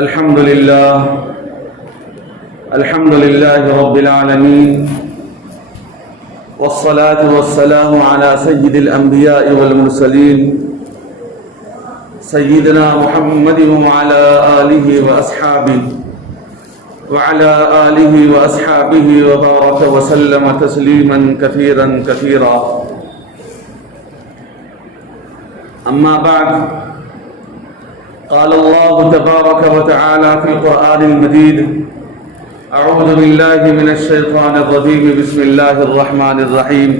الحمد لله رب العالمين، والصلاة والسلام على سيد الأنبياء والمرسلين سيدنا محمد وعلى آله وأصحابه وبارك وسلم تسليما كثيرا كثيرا. أما بعد، قال الله تبارك وتعالى في القرآن المجيد: أعوذ بالله من الشيطان الرجيم، بسم الله الرحمن الرحيم.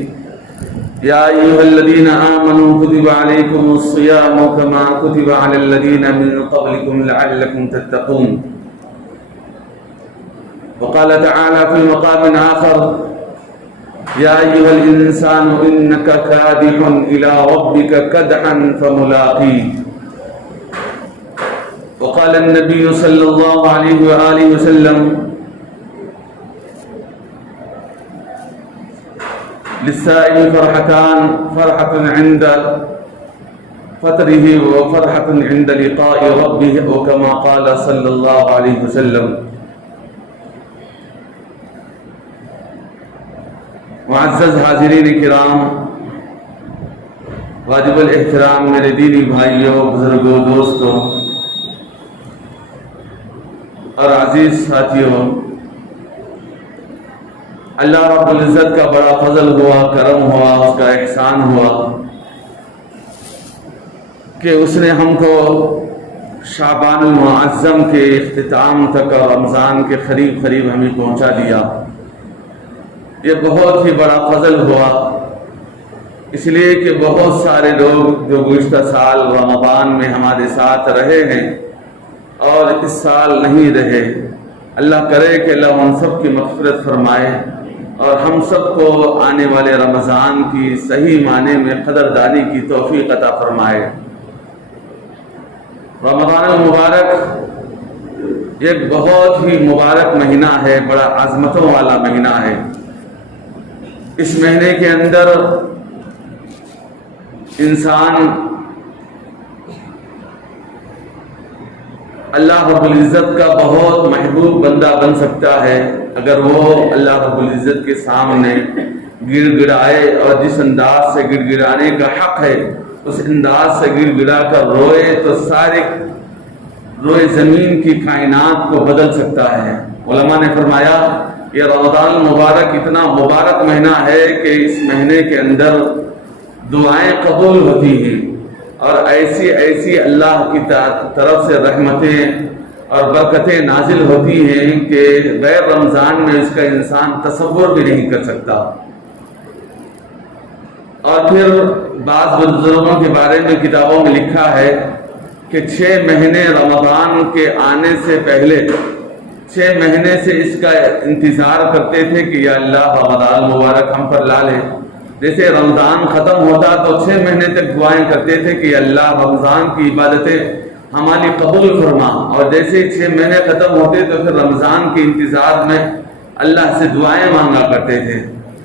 يا أيها الذين آمنوا كتب عليكم الصيام كما كتب على الذين من قبلكم لعلكم تتقون. وقال تعالى في مقام آخر: يا أيها الإنسان إنك كادح إلى ربك كدحا فملاقيه. وقال النبي صلى الله عليه وآله وسلم: للسائل فرحتان، فرحة عند فطره وفرحة عند لقاء ربه، وكما قال صلى الله عليه وسلم. معزز حاضرین کرام، واجب الاحترام میرے دینی بھائیوں، بزرگوں، دوستوں اور عزیز ساتھیوں، اللہ رب العزت کا بڑا فضل ہوا، کرم ہوا، اس کا احسان ہوا کہ اس نے ہم کو شعبان المعظم کے اختتام تک اور رمضان کے قریب ہمیں پہنچا دیا. یہ بہت ہی بڑا فضل ہوا، اس لیے کہ بہت سارے لوگ جو گزشتہ سال رمضان میں ہمارے ساتھ رہے ہیں اور اس سال نہیں رہے، اللہ کرے کہ اللہ ان سب کی مغفرت فرمائے اور ہم سب کو آنے والے رمضان کی صحیح معنی میں قدردانی کی توفیق عطا فرمائے. رمضان المبارک ایک بہت ہی مبارک مہینہ ہے، بڑا عظمتوں والا مہینہ ہے. اس مہینے کے اندر انسان اللہ رب العزت کا بہت محبوب بندہ بن سکتا ہے اگر وہ اللہ رب العزت کے سامنے گڑ گڑائے، اور جس انداز سے گڑ گڑانے کا حق ہے اس انداز سے گڑ گڑا کر روئے تو سارے روئے زمین کی کائنات کو بدل سکتا ہے. علماء نے فرمایا یہ رمضان المبارک اتنا مبارک مہینہ ہے کہ اس مہینے کے اندر دعائیں قبول ہوتی ہیں اور ایسی اللہ کی طرف سے رحمتیں اور برکتیں نازل ہوتی ہیں کہ غیر رمضان میں اس کا انسان تصور بھی نہیں کر سکتا. اور پھر بعض بزرگوں کے بارے میں کتابوں میں لکھا ہے کہ 6 مہینے رمضان کے آنے سے پہلے 6 مہینے سے اس کا انتظار کرتے تھے کہ یا اللہ رمضان مبارک ہم پر لا لے. جیسے رمضان ختم ہوتا تو 6 مہینے تک دعائیں کرتے تھے کہ اللہ رمضان کی عبادتیں ہماری قبول فرما، اور جیسے 6 مہینے ختم ہوتے تو پھر رمضان کے انتظار میں اللہ سے دعائیں مانگا کرتے تھے.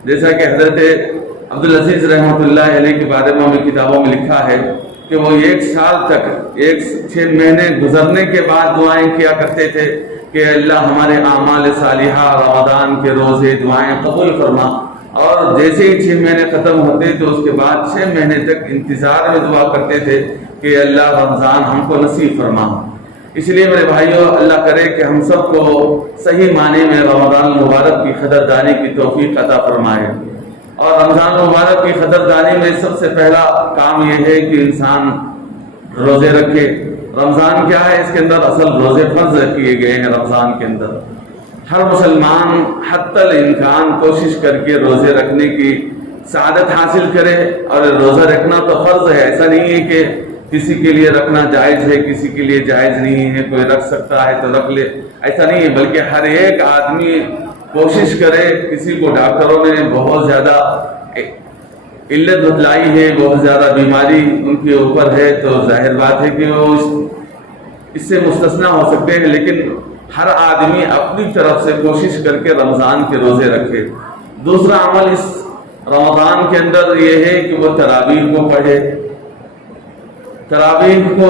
جیسا کہ حضرت عبدالعزیز رحمۃ اللہ علیہ کے بارے میں کتابوں میں لکھا ہے کہ وہ 1 سال تک 6 مہینے گزرنے کے بعد دعائیں کیا کرتے تھے کہ اللہ ہمارے اعمال صالحہ رمضان کے روزے دعائیں قبول فرما، اور جیسے ہی 6 مہینے ختم ہوتے تو اس کے بعد 6 مہینے تک انتظار میں دعا کرتے تھے کہ اللہ رمضان ہم کو نصیب فرما. اس لیے میرے بھائیوں، اللہ کرے کہ ہم سب کو صحیح معنی میں رمضان المبارک کی قدردانی کی توفیق عطا فرمائے. اور رمضان المبارک کی قدردانی میں سب سے پہلا کام یہ ہے کہ انسان روزے رکھے. رمضان کیا ہے؟ اس کے اندر اصل روزے فرض کیے گئے ہیں. رمضان کے اندر ہر مسلمان حتی الامکان کوشش کر کے روزے رکھنے کی سعادت حاصل کرے. اور روزہ رکھنا تو فرض ہے، ایسا نہیں ہے کہ کسی کے لیے رکھنا جائز ہے کسی کے لیے جائز نہیں ہے، کوئی رکھ سکتا ہے تو رکھ لے، ایسا نہیں ہے، بلکہ ہر ایک آدمی کوشش کرے. کسی کو ڈاکٹروں نے بہت زیادہ علت بتلائی ہے، بہت زیادہ بیماری ان کے اوپر ہے، تو ظاہر بات ہے کہ وہ اس سے مستثنا ہو سکتے ہیں، لیکن ہر آدمی اپنی طرف سے کوشش کر کے رمضان کے روزے رکھے. دوسرا عمل اس رمضان کے اندر یہ ہے کہ وہ تراویح کو پڑھے. تراویح کو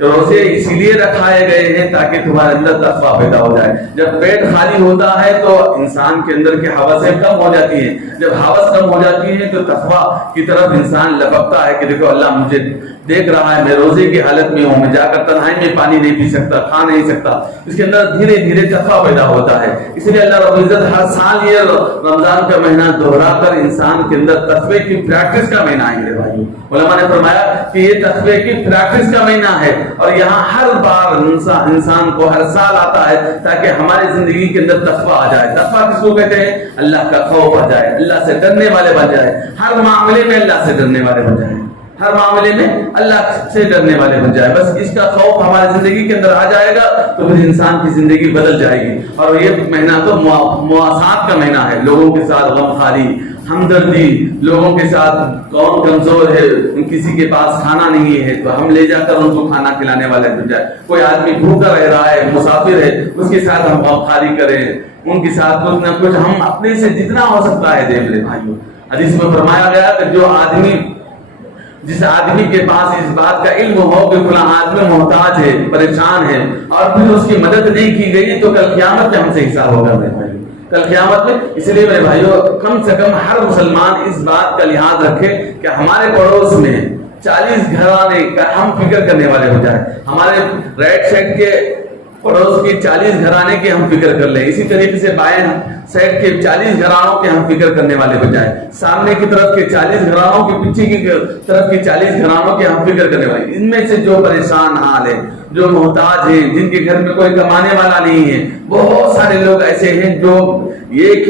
روزے اسی لیے رکھائے گئے ہیں تاکہ تمہارے اندر تقویٰ پیدا ہو جائے. جب پیٹ خالی ہوتا ہے تو انسان کے اندر کی ہوسیں کم ہو جاتی ہیں. جب ہوس کم ہو جاتی ہے تو تقویٰ کی طرف انسان لپکتا ہے کہ دیکھو اللہ مجھے دیکھ رہا ہے، میں روزے کی حالت میں ہوں، میں جا کر تنہائی میں پانی نہیں پی سکتا، کھا نہیں سکتا. اس کے اندر دھیرے دھیرے تقویٰ پیدا ہوتا ہے. اس لیے اللہ رب العزت ہر سال یہ رمضان کا مہینہ دہرا کر انسان کے اندر تقوی کی پریکٹس کا مہینہ ہے. میرے بھائیو، علماء نے فرمایا کہ یہ تقوی کی پریکٹس کا مہینہ ہے، اور یہاں ہر بار انسان کو ہر سال آتا ہے تاکہ ہماری زندگی کے اندر تقوی آ جائے. تقوی کس کو کہتے ہیں؟ اللہ کا خوف آ جائے، اللہ سے ڈرنے والے بن جائے، ہر معاملے میں اللہ سے ڈرنے والے بن جائے، ہر معاملے میں اللہ سے ڈرنے والے بن جائے. بس اس کا خوف ہماری زندگی کے اندر آ جائے گا تو پھر انسان کی زندگی بدل جائے گی. اور یہ مہینہ تو مواسات کا مہینہ ہے، لوگوں کے ساتھ غم خاری، ہمدردی، لوگوں کے ساتھ کون کمزور ہے، کسی کے پاس کھانا نہیں ہے تو ہم لے جا کر ان کو کھانا کھلانے والے بن جائے. کوئی آدمی بھوکا رہ رہا ہے، مسافر ہے، اس کے ساتھ ہم غم خاری کریں، ان کے ساتھ کچھ نہ کچھ ہم اپنے سے جتنا ہو سکتا ہے دے. میرے بھائیوں، حدیث میں فرمایا گیا کہ جس آدمی کے پاس اس بات کا علم ہو کہ فلاں آدمی محتاج ہے، پریشان ہے، اور پھر اس کی مدد نہیں کی گئی تو کل قیامت میں ہم سے حساب ہوگا. میرے بھائی کل قیامت میں. اس لیے میرے بھائیوں، کم سے کم ہر مسلمان اس بات کا لحاظ رکھے کہ ہمارے پڑوس میں 40 گھرانے کا ہم فکر کرنے والے ہو جائے. ہمارے رائٹ سائڈ کے پڑوس کی 40 گھرانے کی ہم فکر کر لیں، اسی طریقے سے بائیں سائڈ کے 40 گھرانوں کے ہم فکر کرنے والے ہو جائیں، سامنے کی طرف کے 40 گھرانوں کے پیچھے کی طرف کے 40 گھرانوں کے ہم فکر کرنے والے. ان میں سے جو پریشان حال ہے، جو محتاج ہیں، جن کے گھر میں کوئی کمانے والا نہیں ہے، بہت سارے لوگ ایسے ہیں جو ایک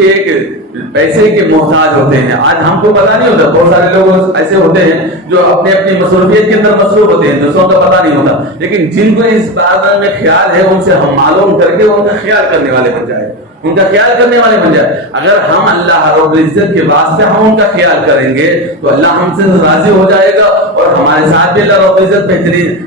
پیسے کے محتاج ہوتے ہیں. آج ہم کو پتا نہیں ہوتا، بہت سارے لوگ ایسے ہوتے ہیں جو اپنے اپنی مصروفیت کے اندر مصروف ہوتے ہیں، دوسروں کا پتا نہیں ہوتا. لیکن جن کو اس بارے میں خیال ہے ان سے ہم معلوم کر کے ان کا خیال کرنے والے بن جائے، ان کا خیال کرنے والے بن جائے. اگر ہم اللہ رب العزت کے واسطے ہم ان کا خیال کریں گے تو اللہ ہم سے راضی ہو جائے گا، اور ہمارے ساتھ بھی اللہ رب العزت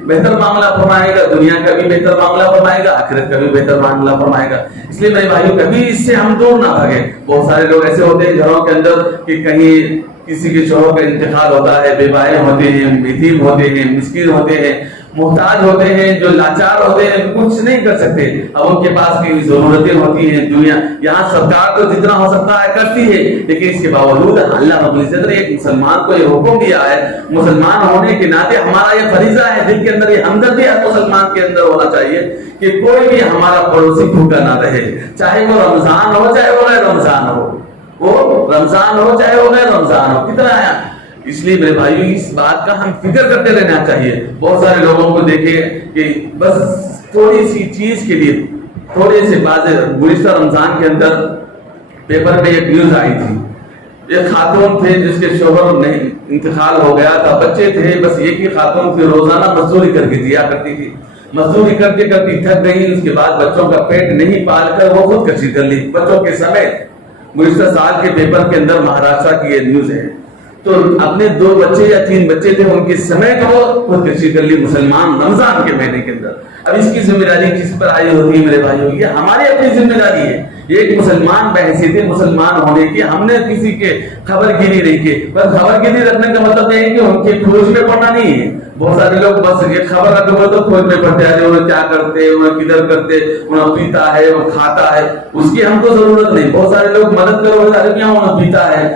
بہتر معاملہ فرمائے گا. دنیا کا بھی بہتر معاملہ فرمائے گا، آخرت کا بھی بہتر معاملہ فرمائے گا. اس لیے میرے بھائیوں، کبھی اس سے ہم دور نہ بھاگیں. بہت سارے لوگ ایسے ہوتے ہیں گھروں کے اندر کہ کہیں کسی کے شوہر کا انتقال ہوتا ہے، بیوائے ہوتے ہیں، یتیم ہوتے ہیں، مسکین ہوتے ہیں، محتاج ہوتے ہیں، جو لاچار ہوتے ہیں، کچھ نہیں کر سکتے. اب ان کے پاس کی ضرورتیں ہوتی ہیں. دنیا یہاں سرکار تو جتنا ہو سکتا ہے کرتی ہے، لیکن اس کے باوجود اللہ رب العزت نے ایک مسلمان کو یہ حکم دیا ہے. مسلمان ہونے کے ناطے ہمارا یہ فریضہ ہے، دل کے اندر یہ ہمدردی ہر مسلمان کے اندر ہونا چاہیے کہ کوئی بھی ہمارا پڑوسی بھوکا نہ رہے، چاہے وہ رمضان ہو چاہے وہ غیر رمضان ہو، وہ رمضان ہو چاہے وہ غیر رمضان ہو. کتنا ہے. اس لیے میرے بھائیو، اس بات کا ہم فکر کرتے رہنا چاہیے. بہت سارے لوگوں کو دیکھیں کہ بس تھوڑی سی چیز کے لیے، تھوڑے سے گزشتہ رمضان کے اندر پیپر میں ایک نیوز آئی تھی. ایک خاتون تھے جس کے شوہر نہیں انتقال ہو گیا تھا، بچے تھے، بس ایک ہی خاتون تھی، روزانہ مزدوری کر کے دیا کرتی تھی. مزدوری کرتے کرتے تھک گئی، اس کے بعد بچوں کا پیٹ نہیں پال کر وہ خودکشی کر لی، بچوں کے سمیت. گزشتہ سال کے پیپر کے اندر مہاراشٹر کی یہ نیوز ہے. تو اپنے 2 بچے یا 3 بچے تھے، ان کے سمیت وہ خودکشی کر لی مسلمان رمضان کے مہینے کے اندر. اب اس کی ذمہ داری کس پر آئی ہوتی ہے میرے بھائیوں؟ یہ ہماری اپنی ذمہ داری ہے. ایک مسلمان بحیثیت مسلمان ہونے کی ہم نے کسی کے خبر گیری نہیں کی. بس خبر گیری رکھنے کا مطلب یہ ہے کہ ان کے کھوج میں پڑنا نہیں ہے. بہت سارے لوگ بس ایک خبر رکھتے ہوئے تو کھوج میں پڑتے ہیں، انہیں کیا کرتے، انہیں کدھر کرتے، انہیں پیتا ہے، وہ کھاتا ہے، اس کی ہم کو ضرورت نہیں. بہت سارے لوگ مدد کرو، کیا انہیں پیتا ہے،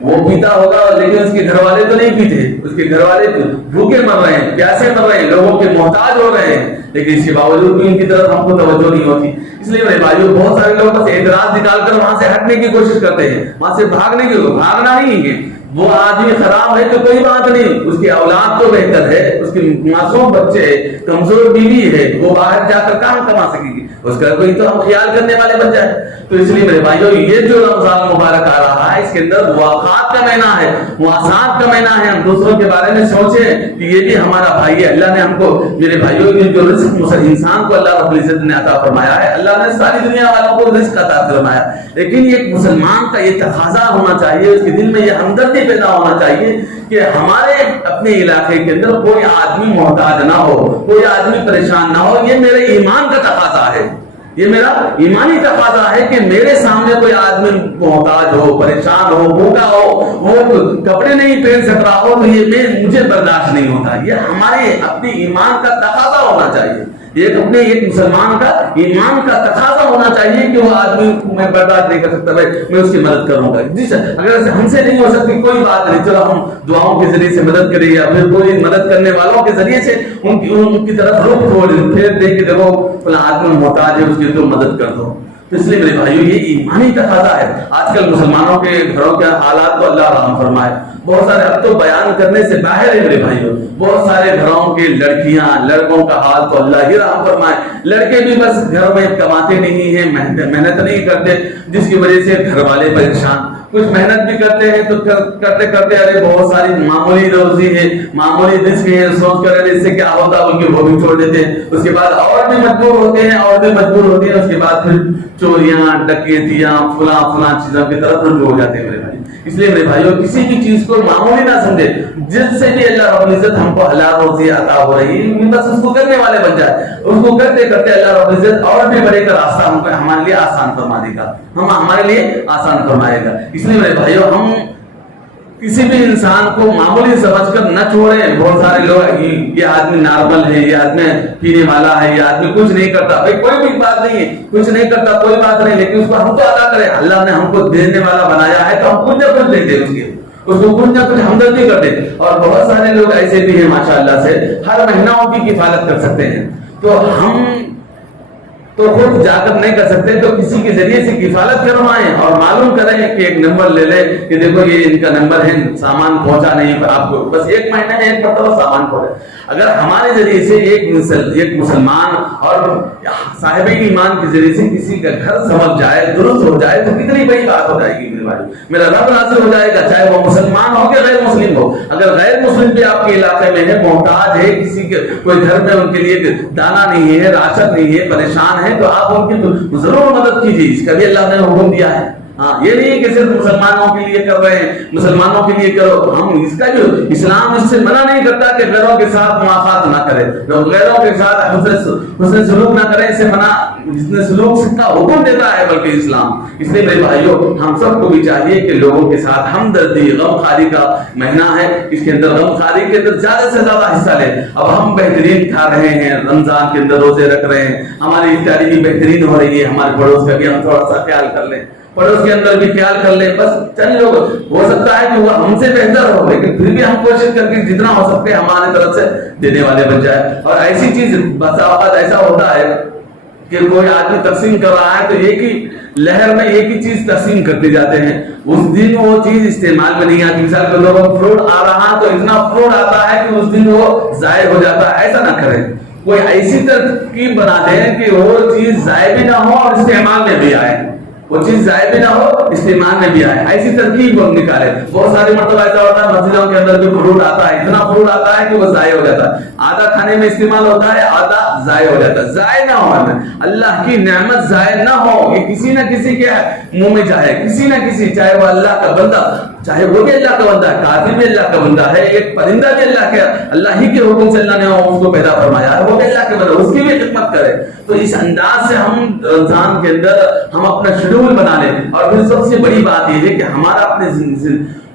وہ پیتا ہوگا لیکن اس کے گھر والے تو نہیں پیتے، اس کے گھر والے بھوکے مر رہے ہیں، پیاسے مر رہے ہیں، لوگوں کے محتاج ہو رہے ہیں، لیکن اس کے باوجود بھی ان کی طرف ہم کو توجہ نہیں ہوتی. اس لیے میرے بھائیوں، بہت سارے لوگ بس اعتراض نکال کر وہاں سے ہٹنے کی کوشش کرتے ہیں، وہاں سے بھاگنے کی. بھاگنا نہیں ہے. وہ آدمی خراب ہے تو کوئی بات نہیں، اس کی اولاد تو بہتر ہے، اس کے معصوم بچے ہے، کمزور بیوی ہے، وہ باہر جا کر کام کما سکے گی، اس کا کوئی تو ہم خیال کرنے والے بن جائے. تو اس لیے میرے بھائیوں، یہ جو رمضان مبارک آ رہا ہے، اس کے اندر مواقعات کا مہینہ ہے، مواسات کا مہینہ ہے. ہم دوسروں کے بارے میں سوچیں کہ یہ بھی ہمارا بھائی ہے. اللہ نے ہم کو، میرے بھائیوں، جو رزق انسان کو اللہ رب العزت نے عطا فرمایا ہے، اللہ نے ساری دنیا والوں کو رزق عطا فرمایا، لیکن ایک مسلمان کا یہ تقاضا ہونا چاہیے، اس کے دل میں یہ ہمدردی پیدا ہونا چاہیے کہ ہمارے اپنے علاقے کے اندر کوئی آدمی محتاج نہ ہو، کوئی آدمی پریشان نہ ہو. یہ میرے ایمان کا تقاضا ہے. یہ میرا ایمانی تقاضا ہے کہ میرے سامنے کوئی آدمی محتاج ہو، پریشان ہو، بھوکا ہو، وہ کپڑے نہیں پہن سک رہا ہو، تو یہ مجھے برداشت نہیں ہوتا. یہ ہمارے اپنے ایمان کا تقاضا ہونا چاہیے. ایک مسلمان کا ایمان کا تقاضا ہونا چاہیے کہ وہ آدمی میں برداشت نہیں کر سکتا، میں اس کی مدد کروں گا. جی سر، اگر ہم سے نہیں ہو سکتی کوئی بات نہیں، چلو ہم دعاؤں کے ذریعے سے مدد کریں یا پھر کوئی مدد کرنے والوں کے ذریعے سے ان کی طرف رخ چھوڑ پھر دیکھ کے دیکھو فلاں آدمی محتاج ہے، اس کی تو مدد کر دو. تو اس لیے میرے بھائیو یہ ایمانی تقاضا ہے. آج کل مسلمانوں کے گھروں کے حالات کو اللہ رحم فرمائے، بہت سارے اب تو بیان کرنے سے باہر ہے میرے بھائیو. بہت سارے گھروں کے لڑکیاں لڑکوں کا حال تو اللہ ہی رحم فرمائے. لڑکے بھی بس گھر میں کماتے نہیں ہیں، محنت نہیں کرتے، جس کی وجہ سے گھر والے پریشان. کچھ محنت بھی کرتے ہیں تو کرتے کرتے ارے بہت ساری معمولی روزی ہے، معمولی رزق ہے، سوچ کر اس سے کیا ہوتا ان کے وہ بھی چھوڑ دیتے ہیں. اس کے بعد اور بھی مجبور ہوتے ہیں، اور بھی مجبور ہوتے ہیں. اس کے بعد پھر چوریاں، ڈکیتیاں، فلاں چیزوں کی طرف رجوع ہو جاتے ہیں میرے بھائی. اس لیے میرے بھائیوں کسی بھی چیز کو معمولی نہ سمجھے. جس سے بھی اللہ رب العزت ہم کو حلال روزی عطا ہو رہی ہے، بس اس کو کرنے والے بن جائے. اس کو کرتے کرتے اللہ رب العزت اور بھی بڑے کا راستہ ہمارے لیے آسان فرما دے گا، ہمارے لیے آسان فرمائے گا. اس لیے میرے بھائیوں ہم کسی بھی انسان کو معمولی سمجھ کر نہ چھوڑیں. بہت سارے لوگ یہ آدمی نارمل ہے، یہ آدمی پینے والا ہے، یہ آدمی کچھ نہیں کرتا. بھائی کوئی بھی بات نہیں ہے، کچھ نہیں کرتا کوئی بات نہیں، لیکن اس کو ہم تو ادا کریں. اللہ نے ہم کو دینے والا بنایا ہے تو ہم کچھ نہ کچھ دیتے اس کو کچھ نہ کچھ ہمدردی کرتے. اور بہت سارے لوگ ایسے بھی ہیں ماشاء اللہ سے ہر مہینہ کی کفالت کر سکتے ہیں. تو ہم تو خود جا کر نہیں کر سکتے تو کسی کے ذریعے سے کفالت کروائیں اور معلوم کریں کہ ایک نمبر لے لیں کہ دیکھو یہ ان کا نمبر ہے، سامان پہنچا نہیں آپ کو، بس ایک مہینے میں ایک مرتبہ سامان پہنچے. اگر ہمارے ذریعے سے ایک مسلمان اور صاحب ایمان کے ذریعے سے کسی کا گھر سمجھ جائے، درست ہو جائے، تو کتنی بڑی بات ہو جائے گی میرے بھائی. میرا رب ناصر ہو جائے گا، چاہے وہ مسلمان ہو کہ غیر مسلم ہو. اگر غیر مسلم بھی آپ کے علاقے میں ہے، محتاج ہے، کسی کے کوئی گھر میں ان کے لیے دانا نہیں ہے، راشن نہیں ہے، پریشان ہے، تو آپ ان کی ضرور مدد کیجیے. اس کا بھی اللہ نے حکم دیا ہے. ہاں یہ نہیں کہ صرف مسلمانوں کے لیے کر رہے ہیں، مسلمانوں کے لیے کرو. ہم اس کا جو اسلام اس سے منع نہیں کرتا کہ غیروں کے ساتھ مواخات نہ کرے، غیروں کے ساتھ حسن سلوک نہ کرے. اس سے منع جتنے سلوک کا حکم دیتا ہے بلکہ اسلام. اس لیے میرے بھائیوں ہم سب کو بھی چاہیے کہ لوگوں کے ساتھ ہمدردی، غم خواری کا مہینہ ہے، اس کے اندر غم خواری کے اندر زیادہ سے زیادہ حصہ لیں. اب ہم بہترین کھا رہے ہیں، رمضان کے اندر روزے رکھ رہے ہیں، ہماری افطاری بھی بہترین ہو رہی ہے. ہمارے پڑوس کا بھی ہم تھوڑا سا خیال کر لیں، پڑوس کے اندر بھی خیال کر لیں. بس چند لوگ ہو سکتا ہے کہ وہ ہم سے بہتر ہو، لیکن پھر بھی ہم کوشش کر کے جتنا ہو سکتے ہمارے طرف سے دینے والے بن جائے. اور ایسی چیز بسا اوقات ایسا ہوتا ہے کہ کوئی آدمی تقسیم کر رہا ہے تو ایک ہی لہر میں ایک ہی چیز تقسیم کرتے جاتے ہیں، اس دن وہ چیز استعمال میں نہیں آتی. مثال کے طور پر فروٹ آ رہا تو اتنا فروٹ آتا ہے کہ اس دن وہ ضائع ہو جاتا ہے. ایسا نہ کریں، کوئی ایسی ترکیب بنا دیں کہ وہ چیز ضائع بھی نہ ہو اور استعمال میں بھی آئے، وہ چیز ضائع بھی نہ ہو استعمال میں بھی آئے. ایسی ترکیب ہم نکالے. بہت ساری مرتبہ ایسا ہوتا ہے مسجدوں کے اندر جو فروٹ آتا ہے اتنا فروٹ آتا ہے کہ وہ ضائع ہو جاتا ہے. آدھا کھانے میں استعمال ہوتا ہے، آدھا ضائع ہو جاتا ہے. ضائع نہ ہو، اللہ کی نعمت ضائع نہ ہو. یہ کسی نہ کسی کے منہ میں جائے، کسی نہ کسی، چاہے وہ اللہ کا بندہ، چاہے وہ بھی اللہ کا بندہ ہے، کافر بھی اللہ کا بندہ ہے، ایک پرندہ بھی اللہ ہی کے حکم سے اللہ نے اس کو پیدا فرمایا ہے، وہ بھی اللہ کے بندہ، اس کی بھی خدمت کرے. تو اس انداز سے ہم رمضان کے اندر ہم اپنا شیڈول بنا لیں. اور پھر سب سے بڑی بات یہ ہے کہ ہمارا اپنے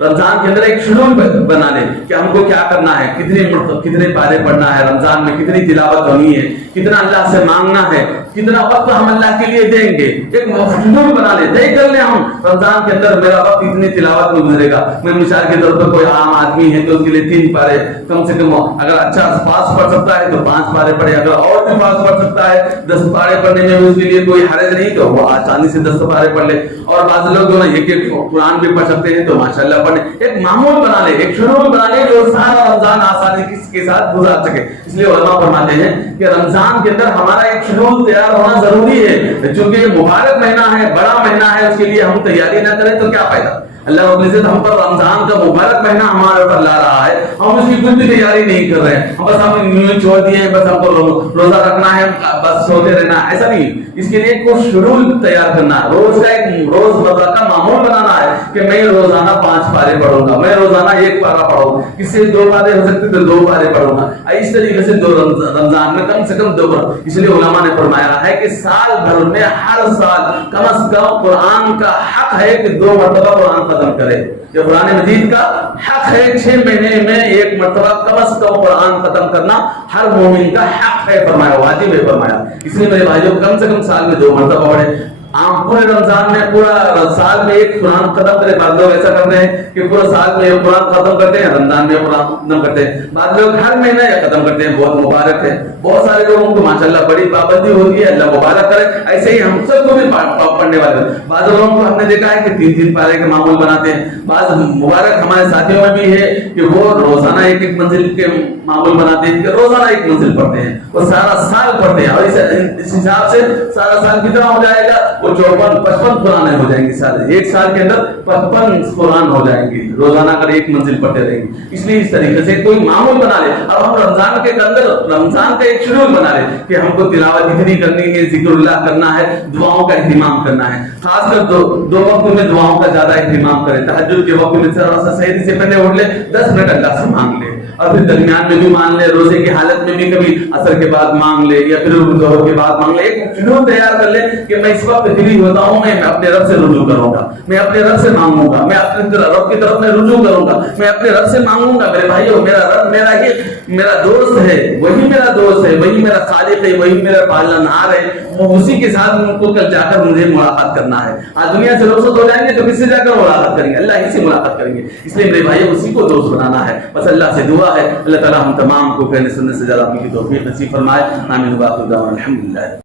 رمضان کے اندر ایک شیڈول بنا لیں کہ ہم کو کیا کرنا ہے، کتنے پارے پڑھنا ہے رمضان میں، کتنی تلاوت ہونی ہے، کتنا اللہ سے مانگنا ہے، کتنا وقت ہم اللہ کے لیے دیں گے. ایک شیڈول بنا لیں، طے کر لیں ہم رمضان کے اندر میرا وقت اتنی تلاوت میں گزرے گا. میں مثال کے طور پر کوئی عام آدمی ہے تو اس کے لیے 3 پارے کم سے کم، اگر اچھا فاسٹ پڑھ سکتا ہے تو 5 پارے پڑھے، اگر اور بھی فاسٹ پڑھ سکتا ہے 10 پارے پڑھنے میں اس کے لیے کوئی حرج نہیں تو وہ آسانی سے 10 پارے پڑھ لے. اور بعض لوگ جو نا ایک قرآن بھی پڑھ سکتے ہیں تو ماشاءاللہ پڑھیں. ایک معمول بنا لے، ایک شیڈول بنا لے جو سارا رمضان آسانی کے ساتھ گزار سکے. اس لیے علماء فرماتے ہیں کہ رمضان کے اندر ہمارا ایک شیڈول تیار ہونا ضروری ہے، چونکہ یہ مبارک مہینہ ہے، بڑا مہینہ ہے، اس کے لیے ہم تیاری نہ کریں تو کیا فائدہ. اللہ رب العزت ہم پر رمضان کا مبارک مہینہ ہمارے پر لا رہا ہے، ہم اس کی کوئی بھی تیاری نہیں کر رہے ہیں، بس ہم یوں چھوڑ دیے ہیں، بس ہم کو روزہ رکھنا ہے، بس سوتے رہنا ہے، ایسا نہیں۔ اس کے لیے کوئی شیڈول تیار کرنا ہے، روز کا ایک روز مرہ کا معمول بنانا ہے کہ میں روزانہ 5 پارے پڑھوں گا، میں روزانہ 1 پارہ پڑھوں گا، کس سے 2 پارے ہو سکتے تو 2 پارے پڑھوں گا، اس طریقے سے رمضان میں کم سے کم 2 پارے۔ اس لیے علماء نے فرمایا ہے کہ سال بھر میں ہر سال کم از کم قرآن کا حق ہے کہ 2 مرتبہ قرآن ختم کرے۔ یہ قرآن مجید کا حق ہے، 6 مہینے میں 1 مرتبہ کم از کم قرآن ختم کرنا ہر مومن کا حق ہے، فرمایا، واجب ہے فرمایا۔ اس لیے میرے بھائیوں کم سے کم سال میں 2 مرتبہ پڑھیں۔ عام پورے رمضان میں پورا سال میں 1 قرآن ختم کرے، بعض لوگ ایسا کرتے ہیں کہ پورا سال میں 1 قرآن ختم کرتے ہیں، رمضان میں قرآن ختم کرتے ہیں، بعض لوگ ہر مہینہ یہ ختم کرتے ہیں، بہت مبارک ہے۔ بہت سارے لوگوں کو ماشاءاللہ بڑی پابندی ہوتی ہے، اللہ مبارک کرے، ایسے ہی ہم سب کو بھی پڑھنے والے۔ بعض لوگوں کو ہم نے دیکھا ہے کہ 3 پارے کے معمول بناتے ہیں، بعض مبارک ہمارے ساتھیوں میں بھی ہے کہ وہ روزانہ 1 منزل کے معمول بناتے ہیں کہ روزانہ 1 منزل پڑھتے ہیں، وہ سارا سال پڑھتے ہیں، اور اس حساب سے سارا سال کتنا ہو جائے گا؟ وہ 54-55 قرآن ہو جائیں گے، ایک سال کے اندر 55 قرآن ہو جائیں گے، روزانہ اگر 1 منزل پڑھتے رہیں گے۔ اس لیے اس طریقے سے کوئی معمول بنا لے، اور ہم رمضان کے اندر رمضان کا ایک شیڈول بنا لے کہ ہم کو تلاوت اتنی کرنی ہے، ذکر اللہ کرنا ہے، دعاؤں کا اہتمام کرنا ہے، خاص کر 2 وقت میں دعاؤں کا زیادہ اہتمام کریں۔ تہجد کے وقت میں سحری سے پہلے اٹھ لے، 10 منٹ اللہ سے مانگ لے، اور پھر درمیان میں بھی مانگ لے، روزے کی حالت میں بھی کبھی عصر کے بعد مانگ لے، یا پھر ظہر کے بعد مانگ لے۔ ایک شیڈول تیار کر لے کہ میں اس وقت فری ہوتا ہوں، میں اپنے رب سے رجوع کروں گا، میں اپنے رب سے مانگوں گا، میں اپنے رب کی طرف میں رجوع کروں گا، میں اپنے رب سے مانگوں گا۔ میرے بھائیو، میرا رب میرا دوست ہے، وہی میرا دوست ہے، وہی میرا خالق ہے، وہی میرا پالنہار ہے، وہ اسی کے ساتھ ان کو کل جا کر مجھے ملاقات کرنا ہے۔ آج دنیا سے رخصت ہو جائیں گے تو کس سے جا کر ملاقات کریں گے؟ اللہ ہی سے ملاقات کریں گے۔ اس لیے میرے بھائیو اسی کو دوست بنانا ہے، بس اللہ سے دعا ہے اللہ تعالی ہم تمام کو کہنے سننے سے زیادہ اپنی توفیق نصیب فرمائے۔ آمین۔ واخر دعوانا الحمدللہ۔